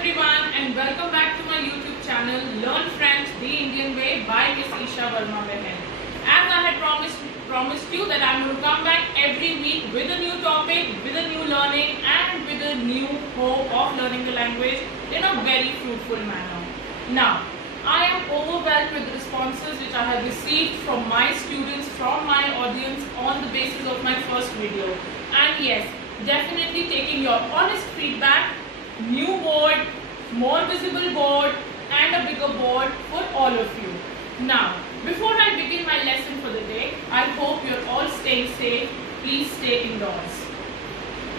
everyone and welcome back to my YouTube channel Learn French the Indian Way by Miss Isha Verma Behan. As I had promised you that I'm going to come back every week with a new topic, with a new learning and with a new hope of learning the language in a very fruitful manner. Now, I am overwhelmed with the responses which I have received from my students, from my audience on the basis of my first video. And yes, definitely taking your honest feedback, new board, more visible board and a bigger board for all of you. Now, before I begin my lesson for the day, I hope you're all staying safe. Please stay indoors.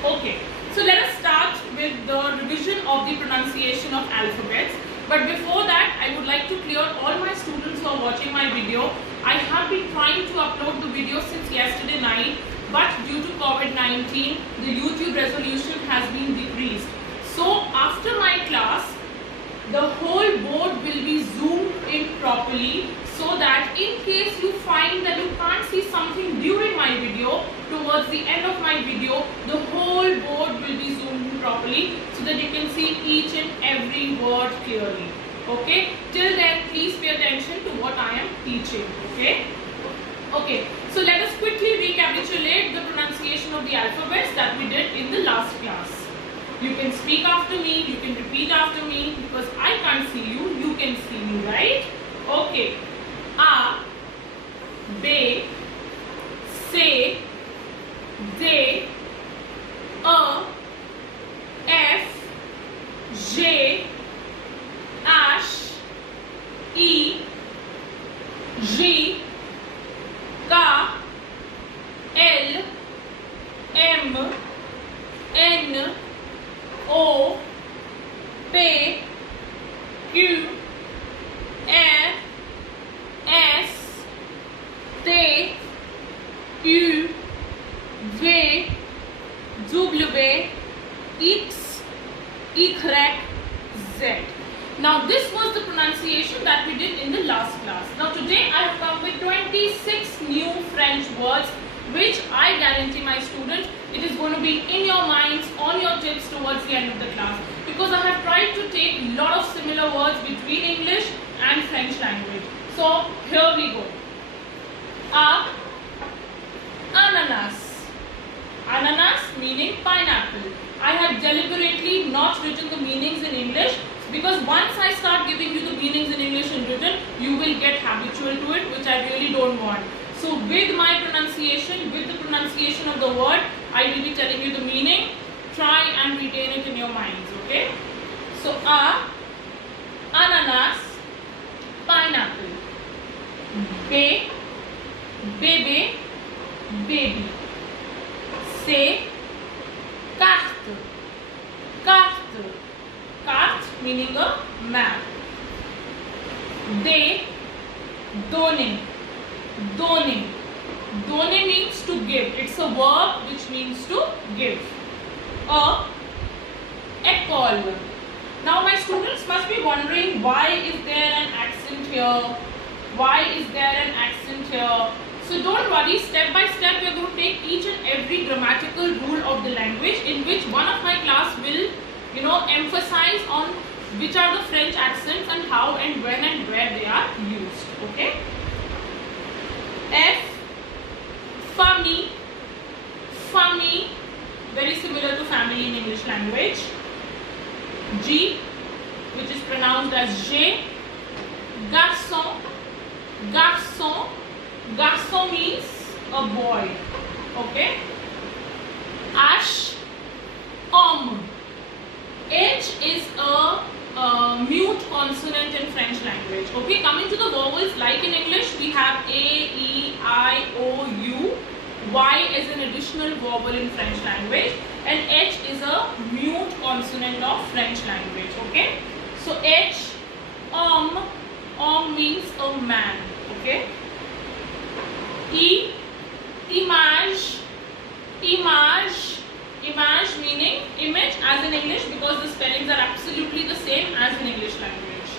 Okay, so let us start with the revision of the pronunciation of alphabets. But before that, I would like to clear all my students who are watching my video. I have been trying to upload the video since yesterday night, but due to COVID-19, the YouTube resolution has been decreased. So after my class, the whole board will be zoomed in properly so that in case you find that you can't see something during my video, towards the end of my video, the whole board will be zoomed in properly so that you can see each and every word clearly. Okay? Till then, please pay attention to what I am teaching. Okay? Okay, so let us quickly recapitulate the pronunciation of the alphabets that we did in the last class. You can speak after me, you can repeat after me because I can't see you, you can see me, right? Okay. A, B, C, D, E, F, G, H, I, J, K, L, M, N, O, P, Q, R, S, T, U, V, W, X, Y, Z. Now this was the pronunciation that we did in the last class. Now today I have come with 26 new French words which I guarantee my students it is going to be in your minds, on your tips towards the end of the class, because I have tried to take a lot of similar words between English and French language. So here we go. Ananas. Ananas meaning pineapple. I have deliberately not written the meanings in English because once I start giving you the meanings in English in written, you will get habitual to it, which I really don't want. So with my pronunciation, with the pronunciation of the word, I will be telling you the meaning. Try and retain it in your minds, okay? So ananas, pineapple. B, bébé, baby. C, carte, carte. Carte meaning a map. D, donner, donner. Donner means to give. It's a verb which means to give. École. Now my students must be wondering, why is there an accent here? Why is there an accent here? So don't worry, step by step we are going to take each and every grammatical rule of the language, in which one of my class will emphasize on which are the French accents and how and when and where they are used. Okay? F, famille, famille, very similar to family in English language. G, which is pronounced as J. Garçon, garçon, garçon means a boy. Okay? H, homme. H is a mute consonant in French language. Okay, coming to the vowels, like in English, we have A, E, I, O, U. Y is an additional vowel in French language, and H is a mute consonant of French language. Okay, so H, homme means a man. Okay. E, image, image. Image meaning image as in English, because the spellings are absolutely the same as in English language.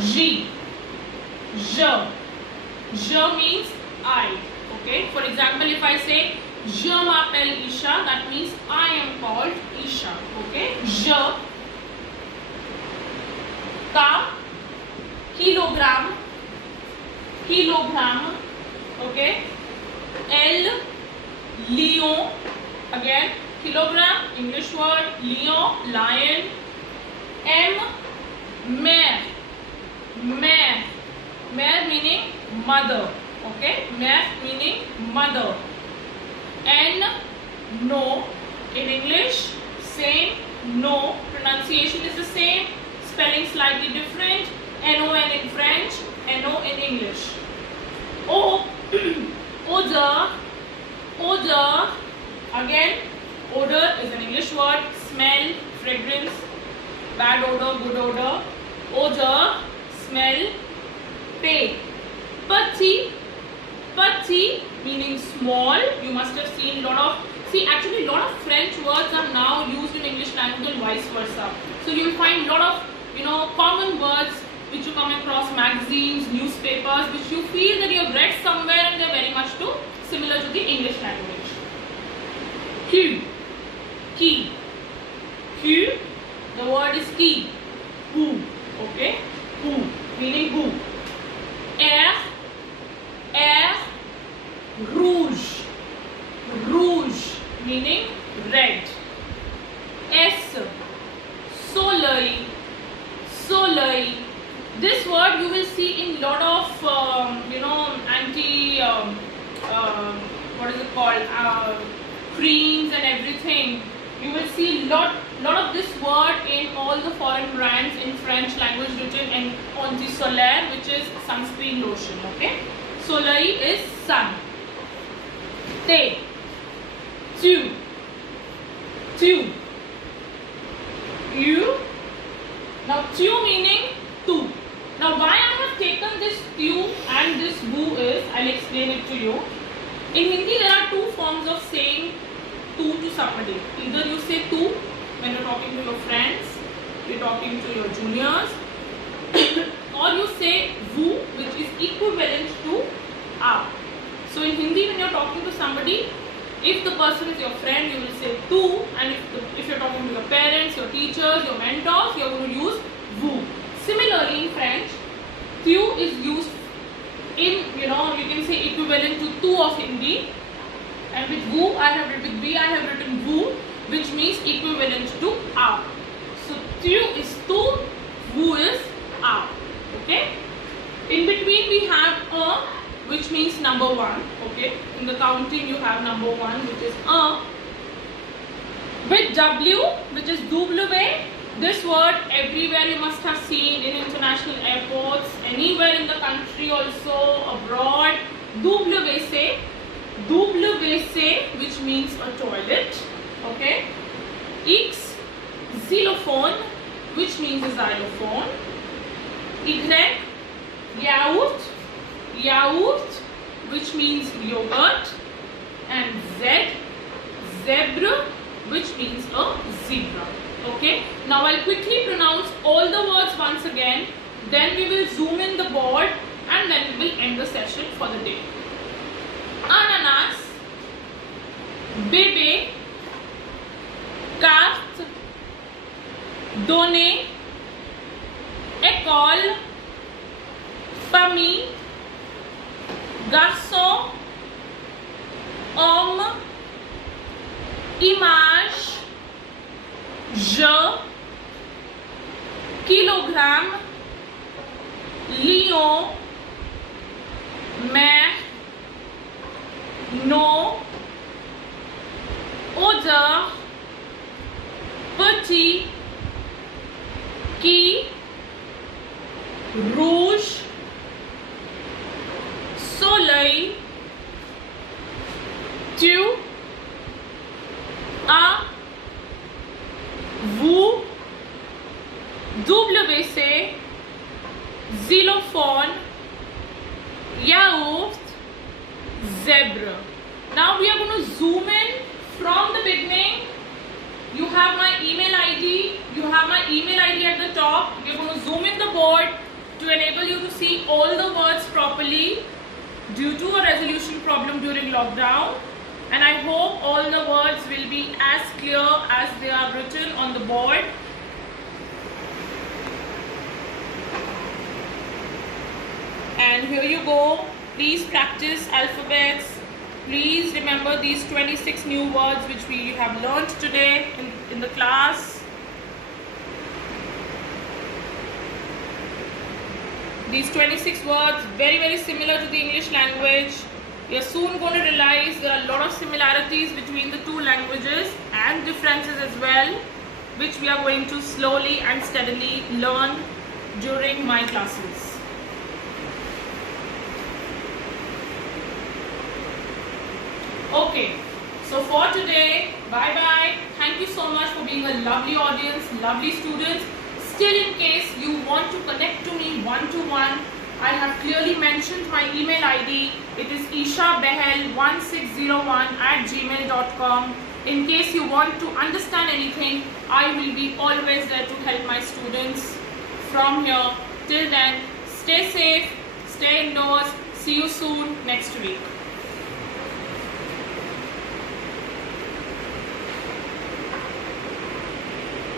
J, je. Je means I. Okay. For example, if I say je m'appelle Isha, that means I am called Isha. Okay. Je, kilogram. Okay. L, lion. Again, kilogram, English word. Lion, lion. M, mare. Mare. Mare meaning mother. Okay. Mare meaning mother. N, no. In English, same. No. Pronunciation is the same. Spelling slightly different. N-O-N in French. N-O in English. O, odor. Odor. Again, odor is an English word. Smell, fragrance, bad odor, good odor. Odor, smell. Pay. Petit. Petit meaning small. You must have seen actually a lot of French words are now used in English language and vice versa. So you will find a lot of common words which you come across magazines, newspapers, which you feel that you have read somewhere and they are very much similar to the English language. Q. Key. Q. The word is key. Who. Okay. Who meaning who. Air. Air. Rouge. Rouge meaning red. S, soleil. Soleil. This word you will see in lot of what is it called, creams and everything. You will see lot of this word in all the foreign brands in French language written on the Solaire, which is sunscreen lotion. Okay. Soleil is sun. Te. Tu. Tu. You. Now tu meaning two. Now why I have taken this tu and this bu is, I'll explain it to you. In Hindi there are two forms of saying tu to somebody. Either you say tu when you're talking to your friends, you're talking to your juniors, or you say vu, which is equivalent to a. So in Hindi when you're talking to somebody, if the person is your friend, you will say tu, and if you're talking to your parents, your teachers, your mentors, you're going to use vous. Similarly in French, tu is used in, you can say equivalent to tu of Hindi, and with vous I have written vous, which means equivalent to a. So tu is tu, vous is a. Okay. In between we have a, which means number one. Okay, in the counting you have number one, which is a. With W, which is W, this word everywhere you must have seen in international airports, anywhere in the country also, abroad. WC, which means a toilet. Okay. X, xylophone, which means a xylophone. Y, yaourt, which means yogurt. And Z, zebra, which means a zebra. Okay. Now I'll quickly pronounce all the words once again. Then we will zoom in the board and then we will end the session for the day. Ananas, bébé, carte, donner, école, famille, garçon, homme, image, je, kilogramme, lion, mère, no, odeur, petit, qui, rouge, soleil, tu, a, vous, WC, xylophone, yaourt, zebra. Now we are going to zoom in from the beginning. You have my email ID. You have my email ID at the top. We are going to zoom in the board to enable you to see all the words properly due to a resolution problem during lockdown. And I hope all the words will be as clear as they are written on the board. And here you go. Please practice alphabets. Please remember these 26 new words which we have learned today in the class. These 26 words, very similar to the English language. You're soon going to realize there are a lot of similarities between the two languages and differences as well, which we are going to slowly and steadily learn during my classes. Okay, so for today, bye bye. Thank you so much for being a lovely audience, lovely students. Still, in case you want to connect to me one-to-one, I have clearly mentioned my email ID. It is ishabehel1601@gmail.com. In case you want to understand anything, I will be always there to help my students from here. Till then, stay safe, stay indoors. See you soon next week.